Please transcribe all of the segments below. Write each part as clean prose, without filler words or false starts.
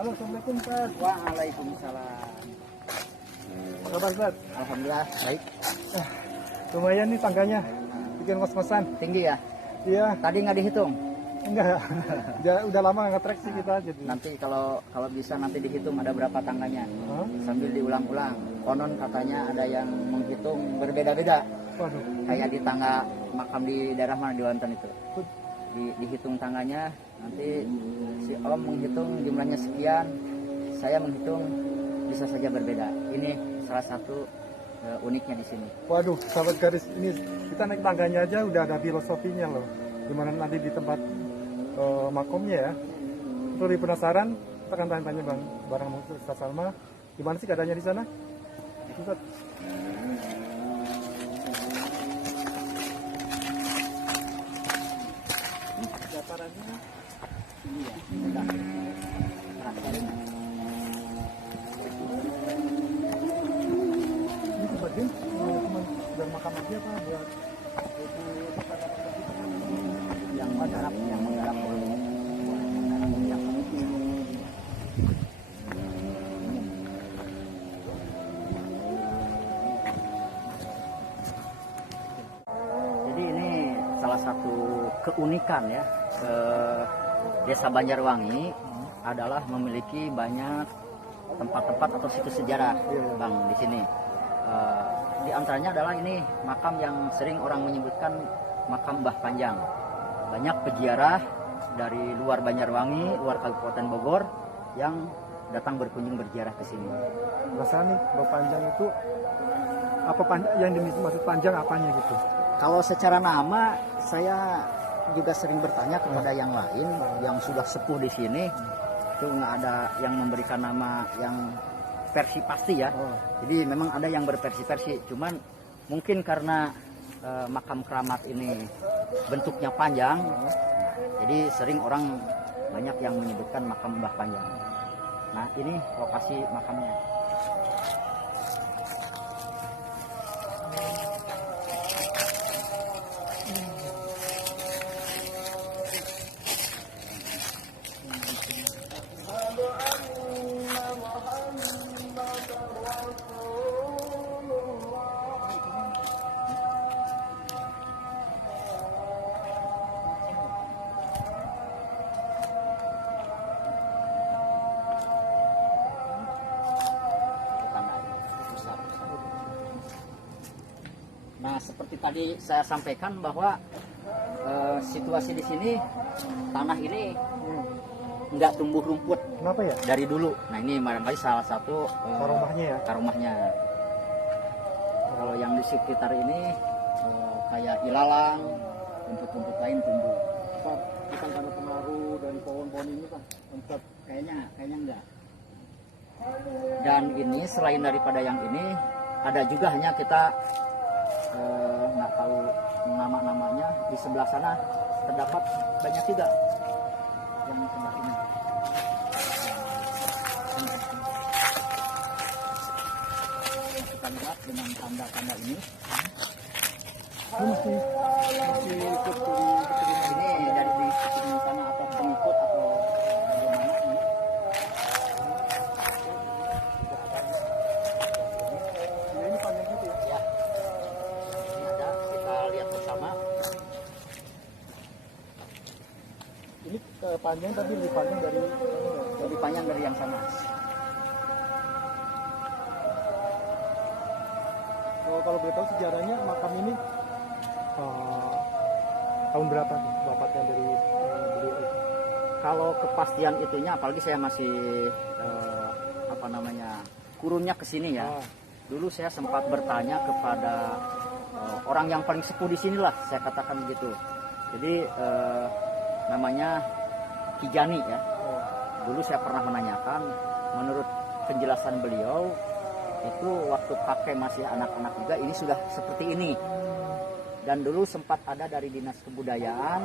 Halo, Assalamualaikum Ustaz. Waalaikumsalam. Apa kabar Ustaz? Alhamdulillah baik. Lumayan nih tangganya, bikin ngos-ngosan. Tinggi ya? Iya, Tadi nggak dihitung. enggak. Udah lama nggak nge-track sih kita jadi. Nanti kalau bisa nanti dihitung ada berapa tangganya. Hah? Sambil diulang-ulang. Konon katanya ada yang menghitung berbeda-beda. Waduh. Kayak di tangga makam di daerah mana di Banten itu. Dihitung tangganya, nanti si Om menghitung jumlahnya sekian, saya menghitung bisa saja berbeda. Ini salah satu uniknya di sini. Waduh, sahabat garis, ini kita naik tangganya aja udah ada filosofinya loh. Gimana nanti di tempat makomnya ya. Itu lebih penasaran, kita akan tanya-tanya bareng Ustaz Salma. Gimana sih keadaannya di sana? Ustaz. Datarannya ini ya, rendah. Ini sebagian cuma buat makam aja apa buat yang menggarap yang jadi ini salah satu keunikan ya Desa Banjarwangi adalah memiliki banyak tempat-tempat atau situs sejarah Bang di sini. Di antaranya adalah ini makam yang sering orang menyebutkan makam Mbah Panjang. Banyak peziarah dari luar Banjarwangi, luar Kabupaten Bogor yang datang berkunjung berziarah ke sini. Rasanya nih, Mbah Panjang itu apa yang dimaksud panjang apanya gitu? Kalau secara nama saya juga sering bertanya kepada yang lain yang sudah sepuh di sini, itu nggak ada yang memberikan nama yang versi pasti ya. Jadi memang ada yang berversi-versi, cuman mungkin karena makam keramat ini bentuknya panjang, jadi sering orang banyak yang menyebutkan makam Mbah Panjang. Nah ini lokasi makamnya. Nah, seperti tadi saya sampaikan bahwa situasi di sini tanah ini nggak tumbuh rumput. Kenapa ya? Dari dulu. Nah, ini barangkali salah satu Karomahnya ya. Karomahnya. Kalau yang di sekitar ini kayak ilalang, rumput-rumput lain tumbuh. Pak, bukan karena pengaruh dari pohon-pohon ini Pak? Untuk kayaknya enggak. Dan ini selain daripada yang ini ada juga hanya kita nggak tahu nama-namanya. Di sebelah sana terdapat banyak juga yang sebelah ini. Kita lihat dengan tanda-tanda ini. Itu masih ikut Ini dari di sana atau pengikut atau bagaimana ini? Ya, ini panjang gitu ya. Ya, ini ada, kita lihat bersama. Ini panjang tapi lebih panjang Lebih panjang dari yang sana. kalau boleh tahu sejarahnya makam ini tahun berapa nih bapaknya dari beliau itu? Kalau kepastian itunya, apalagi saya masih kurunnya ke sini ya. Dulu saya sempat bertanya kepada orang yang paling sepuh di sinilah, saya katakan begitu. Jadi namanya Kijani ya. Dulu saya pernah menanyakan, menurut penjelasan beliau itu waktu kakek masih anak-anak juga ini sudah seperti ini. Dan dulu sempat ada dari Dinas Kebudayaan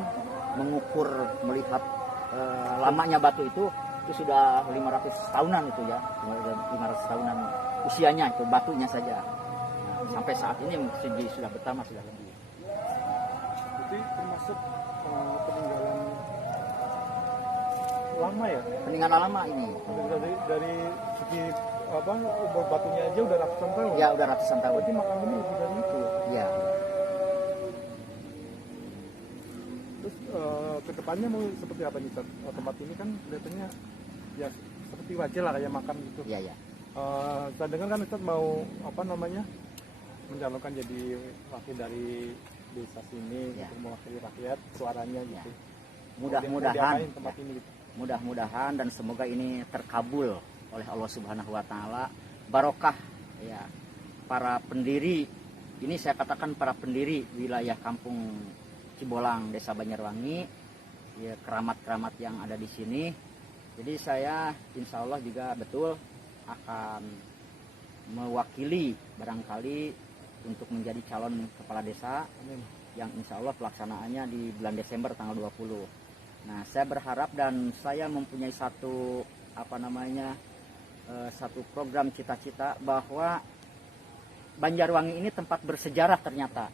mengukur melihat lamanya batu itu sudah 500 tahunan itu ya, 500 tahunan usianya itu batunya saja. Nah, sampai saat ini segi sudah bertambah, sudah lebih. Jadi termasuk peninggalan lama ya. Peninggalan lama ini. Dari segi apa umur batunya aja udah ratusan tahun. Ya udah ratusan tahun. Berarti makam ini lebih dari itu ya. Iya. Terus ke depannya mau seperti apa nih, Ustaz? Tempat ini kan kelihatannya ya seperti wajar lah kayak makam gitu. Iya, iya. Saya dengar kan Ustaz mau apa namanya mencalonkan jadi wakil dari desa sini Ya. untuk mewakili rakyat suaranya gitu. Mudah-mudahan Mau diapain tempat ini gitu. mudah-mudahan dan semoga ini terkabul oleh Allah Subhanahu wa taala. Barokah ya para pendiri, ini saya katakan para pendiri wilayah Kampung Cibolang, Desa Banjarwangi, ya keramat-keramat yang ada di sini. Jadi saya insya Allah juga betul akan mewakili barangkali untuk menjadi calon kepala desa yang insya Allah pelaksanaannya di bulan Desember tanggal 20. Nah, saya berharap dan saya mempunyai satu satu program cita-cita bahwa Banjarwangi ini tempat bersejarah ternyata.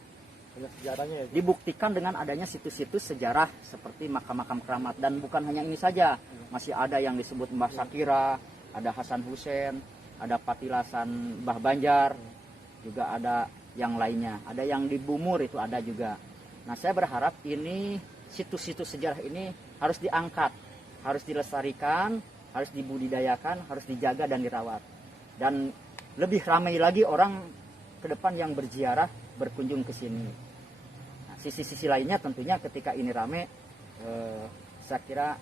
Banyak sejarahnya ya. Dibuktikan dengan adanya situs-situs sejarah seperti makam-makam keramat, dan bukan hanya ini saja, masih ada yang disebut Mbah Sakira, ada Hasan Hussein, ada Patilasan Mbah Banjar, juga ada yang lainnya, ada yang di Bumur itu ada juga. Nah, saya berharap ini situs-situs sejarah ini harus diangkat, harus dilestarikan, harus dibudidayakan, harus dijaga dan dirawat. Dan lebih ramai lagi orang ke depan yang berziarah, berkunjung ke sini. Nah, sisi-sisi lainnya tentunya ketika ini ramai, saya kira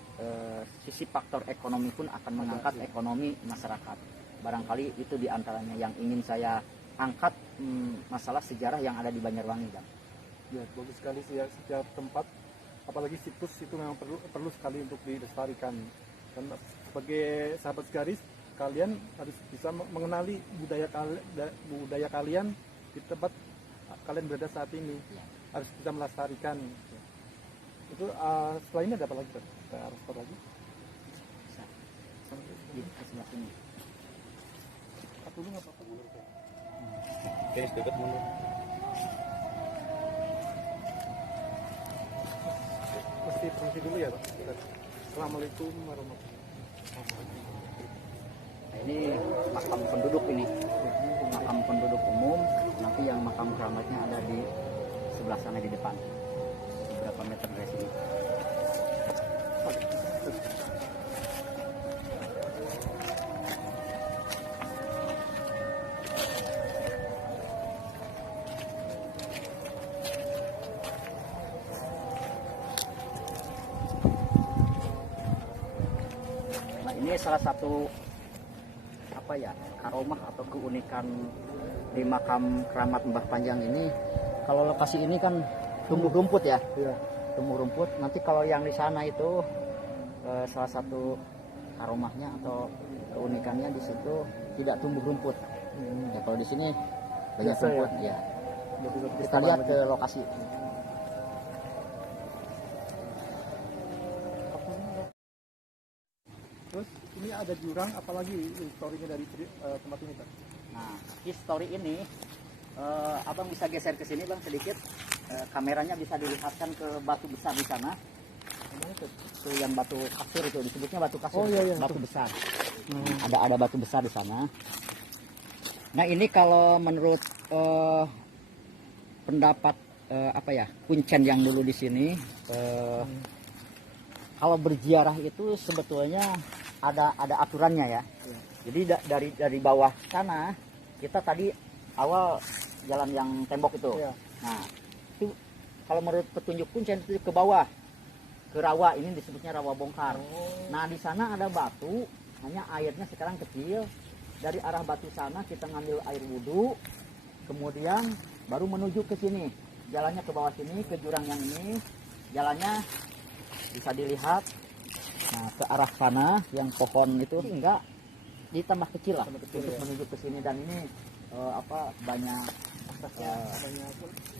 sisi faktor ekonomi pun akan mengangkat ekonomi masyarakat. Barangkali itu diantaranya yang ingin saya angkat, masalah sejarah yang ada di Banjarwangi, Bang. Ya, bagus sekali sih ya, setiap tempat, apalagi situs itu memang perlu sekali untuk dilestarikan. Dan sebagai sahabat segaris, kalian harus bisa mengenali budaya kalian di tempat kalian berada saat ini. Ya. Harus bisa melestarikan. Itu setelah ini ada apa lagi? Kita harus apa lagi? Bisa. Di sebelah sini. Apa dulu nggak apa-apa? Oke, dekat mundur. Mesti permisi dulu ya, Pak. Assalamualaikum warahmatullahi wabarakatuh. Nah, ini makam penduduk ini, makam penduduk umum. Nanti yang makam keramatnya ada di sebelah sana di depan, beberapa meter dari sini. Nah, ini salah satu karomah atau keunikan di makam keramat Mbah Panjang ini. Kalau lokasi ini kan tumbuh rumput ya, Iya. tumbuh rumput. Nanti kalau yang di sana itu salah satu karomahnya atau keunikannya di situ tidak tumbuh rumput. Ya, kalau di sini banyak Biasa ya? rumput ya. Bisa Kita lihat ke lokasi. Terus ini ada jurang, apalagi historinya dari tempat ini, Pak? Nah, histori ini abang bisa geser ke sini bang sedikit. Kameranya bisa dilihatkan ke batu besar di sana. Itu yang batu kasur itu disebutnya batu kasur. Oh, iya, batu besar. Ada batu besar di sana. Nah, ini kalau menurut pendapat kuncen yang dulu di sini, kalau berziarah itu sebetulnya ada aturannya ya. Jadi dari bawah sana kita tadi awal jalan yang tembok itu. Iya. Nah, itu kalau menurut petunjuk kuncen itu ke bawah, ke rawa, ini disebutnya rawa bongkar. Nah, di sana ada batu, hanya airnya sekarang kecil. Dari arah batu sana kita ngambil air wudhu, kemudian baru menuju ke sini. Jalannya ke bawah sini, ke jurang yang ini, jalannya bisa dilihat. Nah, ke arah sana yang pohon itu enggak ditambah kecil lah untuk menuju ke sini, dan ini banyak Banyak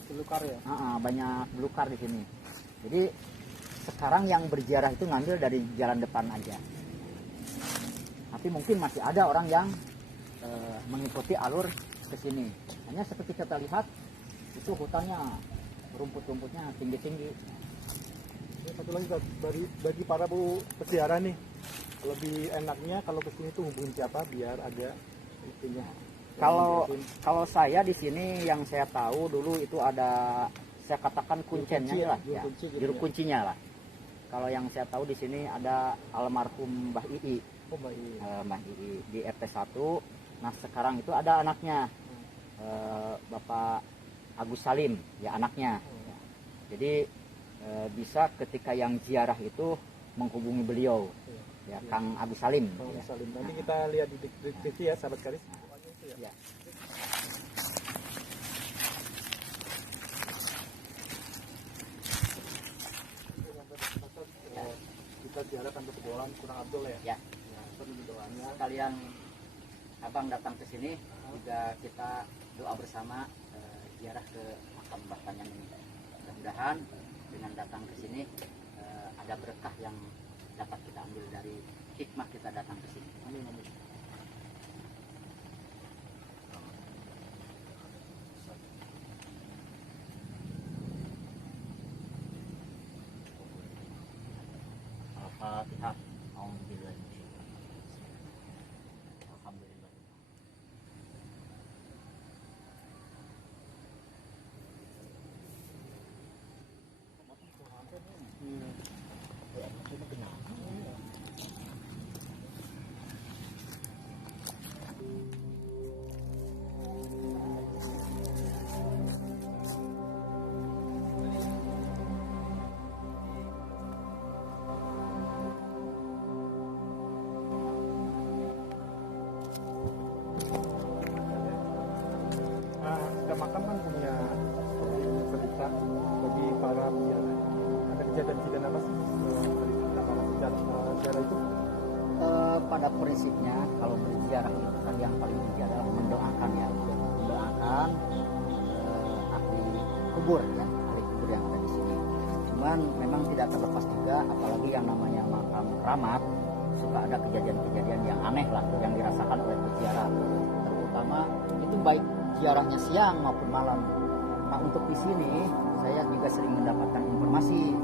belukar ya. banyak belukar di sini. Jadi sekarang yang berziarah itu ngambil dari jalan depan aja. Tapi mungkin masih ada orang yang mengikuti alur ke sini. Hanya seperti kita lihat itu hutannya rumput-rumputnya tinggi-tinggi. Ini Satu lagi Ustaz, bagi para peziarah nih, lebih enaknya kalau kesini tuh hubungin siapa biar ada itunya. Kalau saya di sini yang saya tahu dulu itu ada, saya katakan kuncennya lah, ya, kunci gitu juru ya. kuncinya lah. Kalau yang saya tahu di sini ada almarhum Mbah Ii, Oh baik. Mbah Ii di RT 1. Nah sekarang itu ada anaknya, Bapak Agus Salim, ya anaknya. Jadi bisa ketika yang ziarah itu menghubungi beliau, ya Kang Agus Salim. Kang Ya. Salim. Nanti kita lihat di TV ya, sahabat Karis. Ya. Kita ziarah tanpa berdoa kurang abdul ya. Ya. Nah, itu doanya. Sekalian abang datang ke sini juga kita doa bersama ziarah ke makam Mbah Panjang ini. Mudah-mudahan dengan datang ke sini ada berkah yang dapat kita ambil dari hikmah kita datang ke sini. Amin, amin. Al-Fatihah. Alhamdulillah. Alhamdulillah. Nah, setiap makam kan punya cerita bagi para peziarah. Ada kejadian-kejadian apa sih nama sejarah itu? Pada prinsipnya kalau berziarah itu kan yang paling tinggi adalah mendoakan ya, mendoakan ahli kubur ya, ahli kubur yang ada di sini. Cuman memang tidak terlepas juga, apalagi yang namanya makam keramat, suka ada kejadian-kejadian yang aneh lah yang dirasakan oleh peziarah. Terutama itu baik ziarahnya siang maupun malam. Nah untuk di sini saya juga sering mendapatkan informasi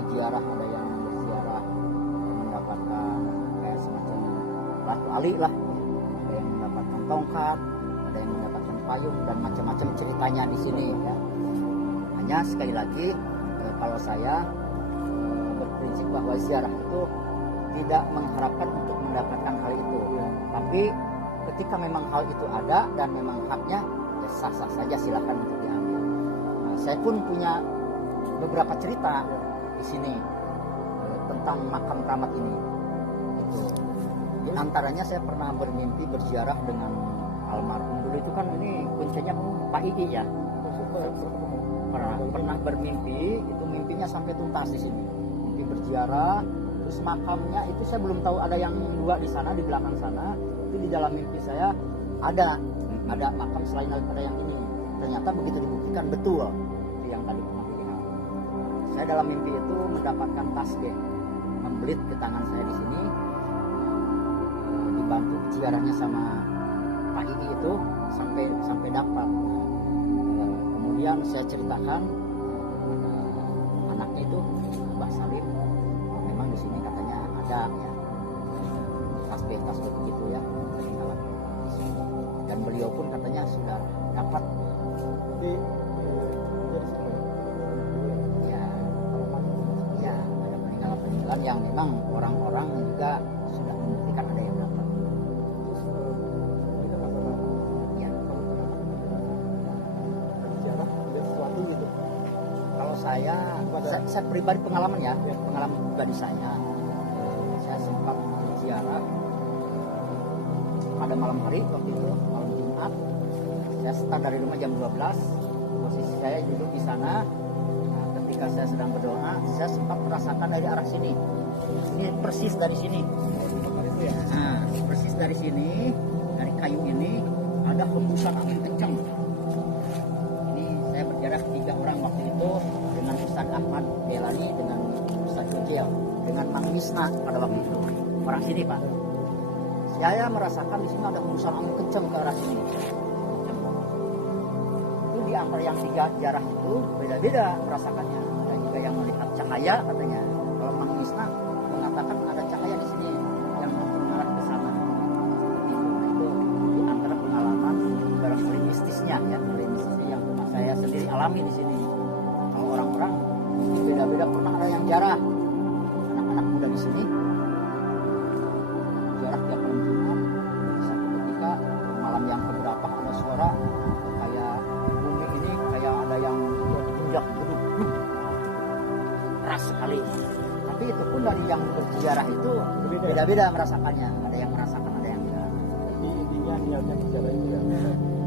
peziarah, ada yang berziarah mendapatkan kayak semacam batu ali lah, ada yang mendapatkan tongkat, ada yang mendapatkan payung dan macam-macam ceritanya di sini ya. Hanya sekali lagi kalau saya berprinsip bahwa ziarah itu tidak mengharapkan untuk mendapatkan hal itu, tapi ketika memang hal itu ada dan memang haknya, ya sah-sah saja silahkan untuk diambil. Nah, saya pun punya beberapa cerita di sini tentang makam keramat ini. Itu. Di antaranya saya pernah bermimpi berziarah dengan almarhum dulu itu kan ini kuncinya Pak Ii ya. Pernah bermimpi, itu mimpinya sampai tuntas di sini. Mimpi berziarah, terus makamnya itu saya belum tahu ada yang dua di sana di belakang sana. Itu di dalam mimpi saya ada makam selain daripada yang ini. Ternyata begitu dibuktikan betul itu yang tadi pernah dilihat. Saya dalam mimpi itu mendapatkan tasbih, membelit ke tangan saya di sini, dibantu ziarahnya sama Pak Ii itu sampai dapat. Kemudian saya ceritakan anaknya itu Mbak Salim, memang di sini katanya ada ya tasbih begitu ya, dan beliau pun katanya sudah dapat ya ada peninggalan yang memang orang-orang juga sudah membuktikan ada yang dapat. Kalau saya pribadi pengalaman ya, pengalaman pribadi saya sempat ziarah pada malam hari waktu itu, malam Jumat. Saya start dari rumah jam 12, posisi saya duduk di sana. Nah, ketika saya sedang berdoa, saya sempat merasakan dari arah sini. Ini persis dari sini. Nah, persis dari sini, dari kayu ini ada hembusan angin kencang. Ini saya berjarak 3 orang waktu itu dengan Ustaz Ahmad Belani, dengan Ustaz Jojel, dengan Mang Misna pada waktu itu. Orang sini Pak. Saya merasakan di sini ada hembusan angin kencang ke arah sini. Itu di antara yang 3 jarah itu beda-beda merasakannya. Ada juga yang melihat cahaya cahaya katanya. Kalau Mang Misna mengatakan ada cahaya di sini yang mengarah ke sana. Seperti itu. Nah, itu di antara pengalaman barangkali mistisnya ya, mistisnya yang pernah saya sendiri alami di sini. Kalau orang-orang beda-beda, pernah ada yang jarah anak-anak muda di sini jarah tiap malam Jumat. Satu ketika malam yang keberapa ada suara kayak bumi ini kayak ada yang injak gedung keras sekali. Tapi itu pun dari yang berziarah itu beda-beda merasakannya. Ada yang merasakan, ada yang tidak. Jadi intinya niatnya berziarah itu ya.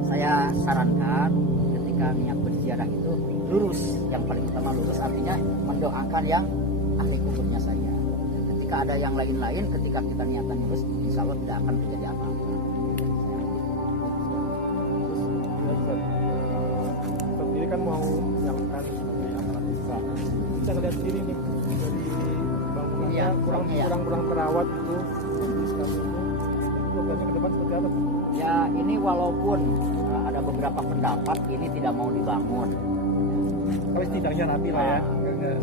Saya sarankan ketika niat berziarah itu lurus. Yang paling utama lurus, artinya mendoakan yang ahli kuburnya saja. Ketika ada yang lain-lain, ketika kita niatan lurus, insya Allah tidak akan terjadi apa-apa. Ustaz ini kan mau menyalakan sebagai aparat desa. Bisa ngeliat sendiri nih dari bangunannya Iya, kurang terawat itu. Sekarang itu programnya ke depan seperti apa? Ya ini walaupun ada beberapa pendapat ini tidak mau dibangun. Tapi setidaknya rapi lah ya.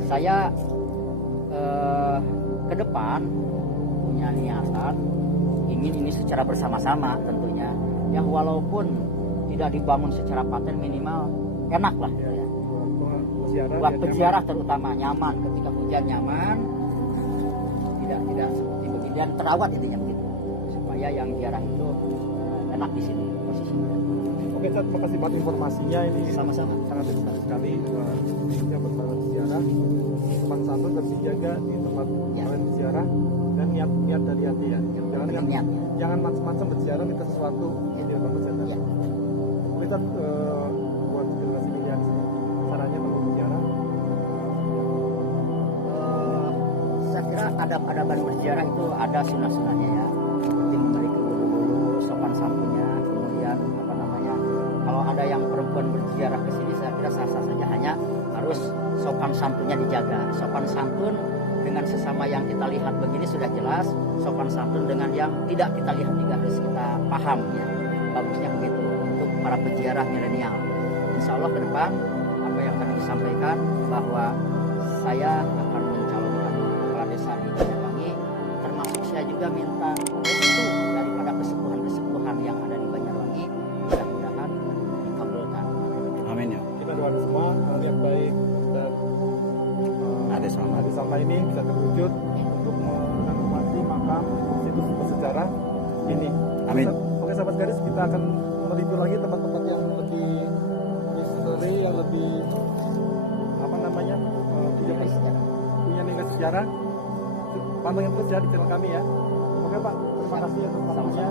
Saya ke depan punya niatan ingin ini secara bersama-sama tentunya. Ya walaupun tidak dibangun secara paten, minimal enak lah gitu ya. Buat peziarah terutama nyaman, ketika hujan nyaman, tidak seperti begini dan terawat intinya begitu. Supaya yang ziarah itu enak di sini posisinya. Oke, Ustaz, terima kasih buat informasinya. Ini Sama-sama. sangat besar sekali. Khususnya bersahabat ziarah, sopan santun dan dijaga di tempat Ya. kalian berziarah, dan niat dari hati ya. penting niat. Jangan macam-macam berziarah minta sesuatu Ya. di depan berziarah. Ya. Kita buat generasi pilihan caranya untuk berziarah. Saya kira adab-adaban berziarah itu ada sunnah-sunnahnya ya. Seperti memberi dulu sopan santunnya, kemudian apa namanya, kalau ada yang perempuan berziarah ke sini, saya kira sah-sah saja, hanya harus sopan santunnya dijaga. Sopan santun dengan sesama yang kita lihat begini sudah jelas, sopan santun dengan yang tidak kita lihat juga harus kita paham ya. Bagusnya begitu untuk para peziarah milenial. Insya Allah ke depan apa yang tadi disampaikan bahwa saya akan mencalonkan kepala desa di Banjarwangi, termasuk saya juga minta restu daripada kesepuhan-kesepuhan yang ada di Banjarwangi, mudah-mudahan dikabulkan. Amin ya. Kita doakan semua niat baik dan Ade Salma ini bisa terwujud untuk menghormati makam situs bersejarah ini. Amin. Oke sahabat garis, kita akan mereview lagi tempat-tempat yang lebih history, yang lebih apa namanya punya nilai sejarah. Pantengin terus ya di channel kami ya. Oke Pak, terima kasih atas waktunya.